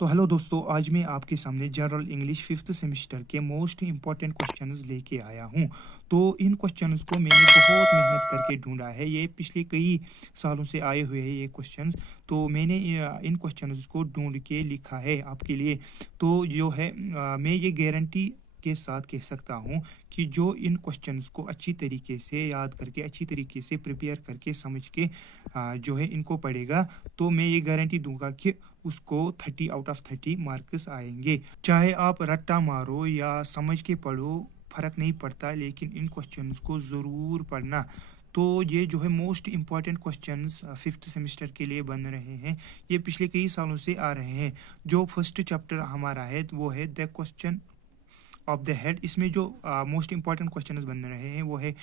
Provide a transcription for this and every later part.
तो हेलो दोस्तों, आज मैं आपके सामने जनरल इंग्लिश फिफ्थ सेमेस्टर के मोस्ट इम्पॉर्टेंट क्वेश्चंस लेके आया हूँ। तो इन क्वेश्चंस को मैंने बहुत मेहनत करके ढूंढा है। ये पिछले कई सालों से आए हुए हैं ये क्वेश्चंस। तो मैंने इन क्वेश्चंस को ढूंढ के लिखा है आपके लिए। तो जो है मैं ये गारंटी के साथ कह सकता हूँ कि जो इन क्वेश्चंस को अच्छी तरीके से याद करके, अच्छी तरीके से प्रिपेयर करके, समझ के जो है इनको पढ़ेगा, तो मैं ये गारंटी दूंगा कि उसको 30 आउट ऑफ 30 मार्क्स आएंगे। चाहे आप रट्टा मारो या समझ के पढ़ो, फर्क नहीं पड़ता, लेकिन इन क्वेश्चंस को ज़रूर पढ़ना। तो ये जो है most important questions fifth semester के लिए बन रहे हैं। ये पिछले कई सालों से आ रहे हैं। जो फर्स्ट चैप्टर हमारा है वो है the question of the head. इसमें जो मोस्ट इंपॉर्टेंट क्वेश्चंस बन रहे हैं वो है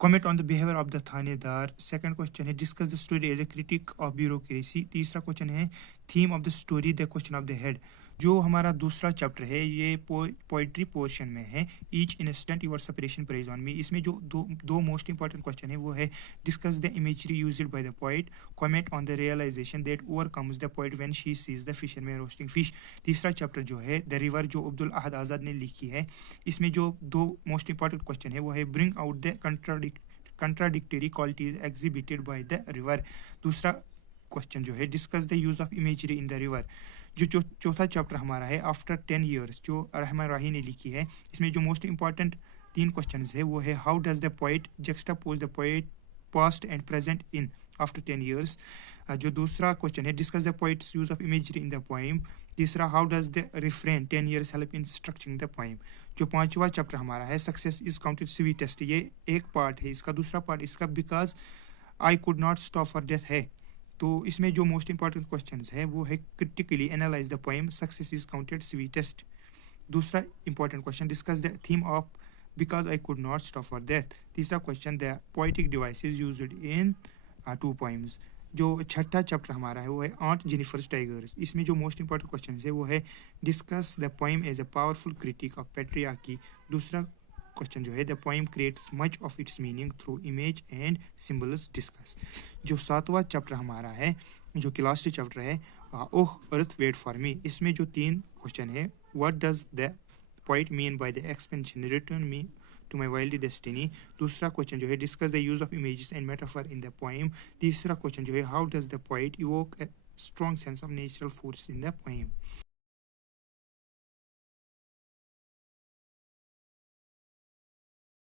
comment on the behaviour of the thanedar. Second question है discuss the story as a critique of bureaucracy. तीसरा क्वेश्चन है theme of the story the question of the head. जो हमारा दूसरा चैप्टर है ये पोइट्री पोर्शन में है। Each instant your separation preys on me. इसमें जो दो मोस्ट इंपॉर्टेंट क्वेश्चन है वो है discuss the imagery used by the poet, comment on the realisation that overcomes the poet when she sees the fisherman roasting fish. तीसरा chapter जो है the river, जो अब्दुल अहद आज़ाद ने लिखी है। इसमें जो दो मोस्ट इंपॉर्टेंट क्वेश्चन है वो है bring out the contradictory qualities exhibited by the river. दूसरा क्वेश्चन जो है discuss the use of imagery in the river. जो चौथा चैप्टर हमारा है आफ्टर 10 years, जो रहमान राही ने लिखी है। इसमें जो मोस्ट इंपॉर्टेंट तीन क्वेश्चन है वो है how does the poet juxtapose the poet past and present in after 10 years। जो दूसरा क्वेश्चन है discuss the poet's use of imagery in the poem. तीसरा how does the refrain 10 years help in structuring the poem. जो पांचवा chapter हमारा है success is counted sweetest. ये एक पार्ट है इसका, दूसरा पार्ट इसका because I could not stop for death है। तो इसमें जो मोस्ट इंपॉर्टेंट क्वेश्चंस है वो है critically analyse the poem success is counted sweetest. दूसरा important question discuss the theme of because I could not stop for that. तीसरा question the poetic devices used in two poems. जो छठा chapter हमारा है वो है ऑन्ट जेनिफर्स टाइगर्स। इसमें जो मोस्ट इंपॉर्टेंट क्वेश्चन है वो है discuss the poem as a powerful critique of patriarchy. दूसरा क्वेश्चन जो है the poem creates much of its meaning through image and symbols discuss. जो सातवां चैप्टर हमारा है, जो कि लास्ट चैप्टर है, ओह अर्थ वेट फॉर मी। इसमें जो तीन क्वेश्चन है what does the poet mean by the expansion return me to my wild destiny. दूसरा क्वेश्चन जो है discuss the use of images and metaphor in the poem. तीसरा question जो है how does the poet evoke a strong sense of natural force in the poem।